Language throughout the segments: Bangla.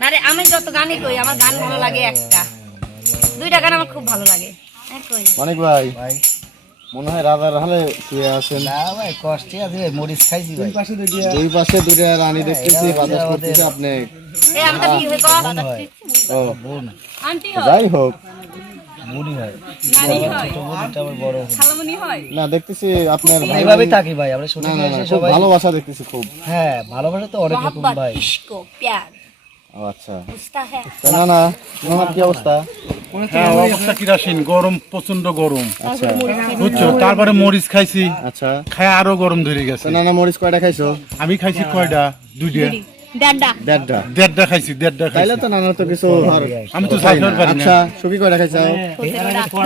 না রে, আমি যত গানই কই আমার গান ভালো লাগে একটা, দুইটা গান আমার খুব ভালো লাগে। অনেক ভাই মনে হয় রাজার হালে শুয়ে আছেন। না ভাই কষ্টে আছে ভাই, মরিচ খাইছি ভাই। দুই পাশে দুইটা রানী দেখতেছি, বাজার করতেছে আপনি। এই আমি তো কি হই কো ও বোন আন্টি হয়, যাই হোক, বুড়ি হয়, নানি হয়, ছোট বোনটা আবার বড় বোন। খালামণি হয়। না দেখতেছি আপনার ভাই এইভাবেই থাকি ভাই আমরা, শুটিং না, এসে খুব সবাই ভালোবাসা দেখতেছি খুব। হ্যাঁ ভালোবাসা তো অনেক রকম मोहब्बत ভাই। इश्क प्यार ও আচ্ছা, बुझता है। না না তোমার কি অবস্থা? হ্যাঁ, অবস্থা কিরাসিন, গরম, প্রচন্ড গরম আচ্ছা বুঝছো। তারপরে মরিচ খাইছি, আচ্ছা, খায় আরো গরম ধরে গেছে। না না মরিচ কয়টা খাইছো? আমি খাইছি কয়টা, দুইটা, डांडा দেড়টা। দেড়টা খাইছি, দেড়টা তাইলে খাইছি। তো নানার তো কিছু আর আমি তো কথাই সাইকেল না। পারি না। আচ্ছা সুখী কয়টা খাইছো?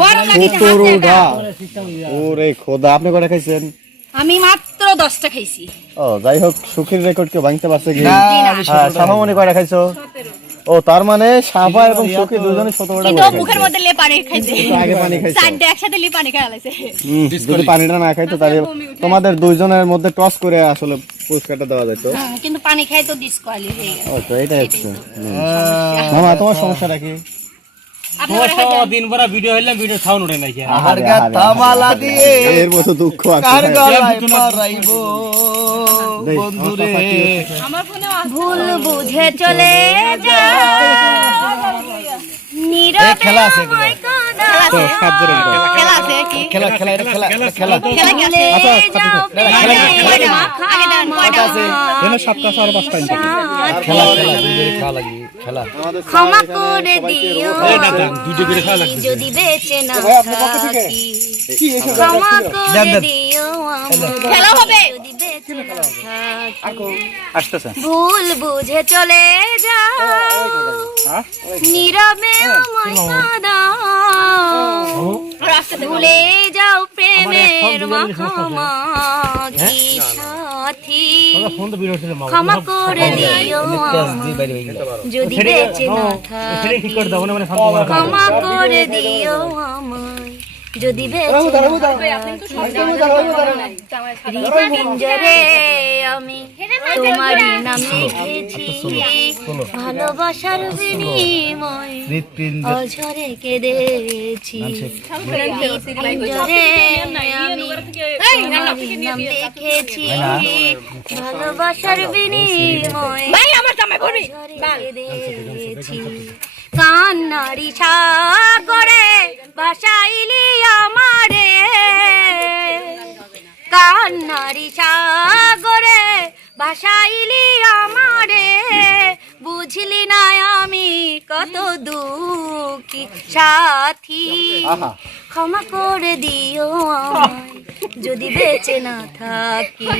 বড় কাকি সতেরোটা। ওরে খোদা, আপনি কয়টা খাইছেন? আমি মাত্র 10টা খাইছি। ও যাই হোক, সুখীর রেকর্ড কেউ ভাঙতে পারছে কি? না, হ্যাঁ, সাফামণি কয়টা খাইছো? ও তার মানে সাফা এবং সুখী দুজনে 17টা কিন্তু করে মুখের খাইছে। মধ্যে লে পানি খাইছে, একটু আগে পানি খাইছো। চারটে একসাথে লে পানি খাওয়া লাগছে। যদি পানিটা না খাইতো তাহলে তোমাদের দুইজনের মধ্যে টস করে আসলে পুরস্কারটা দেওয়া যেত। কিন্তু পানি খাই তো ডিসকোয়ালি হয়ে গেল। ও তো এটাই হচ্ছে। মামা তোমার সমস্যাটা কি? দিন ভরা ভিডিও হইলাম, ভিডিও সাউন্ড উঠে নাই। আর গা তামালা দিয়ে এর মতো দুঃখ আছে কার ভাই? গলায় পারাইবো বন্ধুরে। আমার ফোনে ভুল বুঝে চলে যায় নীরবে খেলা আছে এগুলো। আমায় কাঁদা। তো 7 জনের তো। খেলা আছে কি? খেলা খেলা এটা খেলা এটা খেলা খেলা কি আছে? যাও প্রেমে মাখা আগে দেন কয়টা আছে? এনে 7টা 5:30 খেলা খেলা দুজনে খেলা লাগি খেলা। ক্ষমা করে দিও দুইটা করে খাওয়া লাগবে। যদি বেঁচে না থাকি, ক্ষমা করে দিও আমায় খেলা হবে যদি বেঁচে না থাকি। আসতেছে ভুল বুঝে চলে যাও নীরবে আমায় কাঁদাও, ভুলে যাও প্রেমের মাখামাখি সাথী, ক্ষমা করে দিও আমায় যদি বেঁচে না থাকি, ক্ষমা করে দিও আমায় যদি বেঁচে না থাকি। হৃদপিঞ্জরে আমি তোমারই নাম লিখেছি, ভালোবাসার বিনিময় অঝরে কেঁদেছি। হৃদপিঞ্জরে আমি তোমারই নাম লিখেছি, ভালোবাসার বিনিময় অঝরে কেঁদেছি। কান্নারি সাগরে ভাসাইলি আমারে, কান্নারি সাগরে ভাসাইলি আমারে, বুঝলি না আমি কত দুঃখী সাথী, ক্ষমা করে দিও আমায় যদি বেঁচে না থাকি,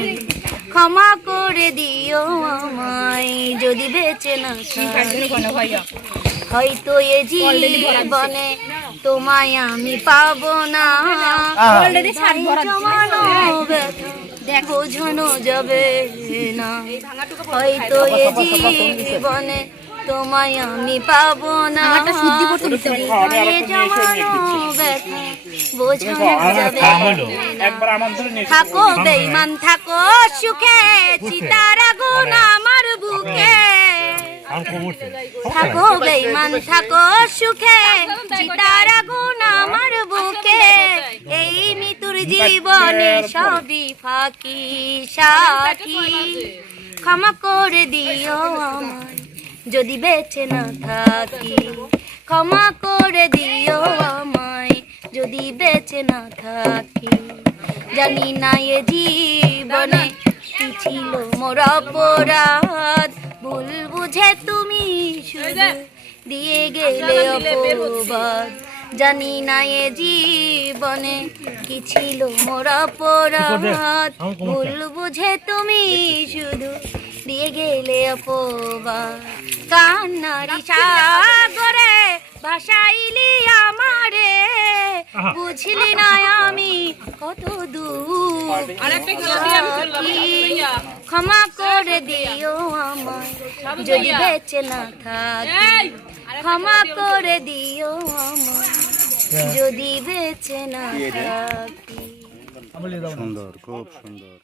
ক্ষমা করে দিও আমায় যদি বেঁচে না থাকি। হয়তো এ জীবনে তোমায় আমি পাবো না, জমানো ব্যথা বোঝানো যাবে না। হয়তো এ জীবনে তোমায় আমি পাবো না, জমানো ব্যথা বোঝানো যাবে না। থাকো বেঈমান থাকো সুখে, চিতার আগুন আমার বুকে, থাকো বেঈমান থাকো সুখে, চিতার আগুন আমার বুকে, এই মৃত্যুর জীবনে সবই ফাঁকি সাথী, ক্ষমা করে দিও আমায় যদি বেঁচে না থাকি, ক্ষমা করে দিও আমায় যদি বেঁচে না থাকি। জানি না এ জীবনে কি ছিল মোর অপরাধ, ভুল বুঝে তুমি শুধু দিয়ে গেলে অপবাদ। জানি না এ জীবনে কি ছিল মোর অপরাধ, ভুল বুঝে তুমি শুধু দিয়ে গেলে অপবাদ। কান্নারি সাগরে ভাসাইলি আমারে, বুঝলি না আমি কত দুঃখী, ক্ষমা করে দিও আমায় যদি বেঁচে না থাকি, ক্ষমা করে দিও আমায় যদি বেঁচে না থাকি। সুন্দর, খুব সুন্দর।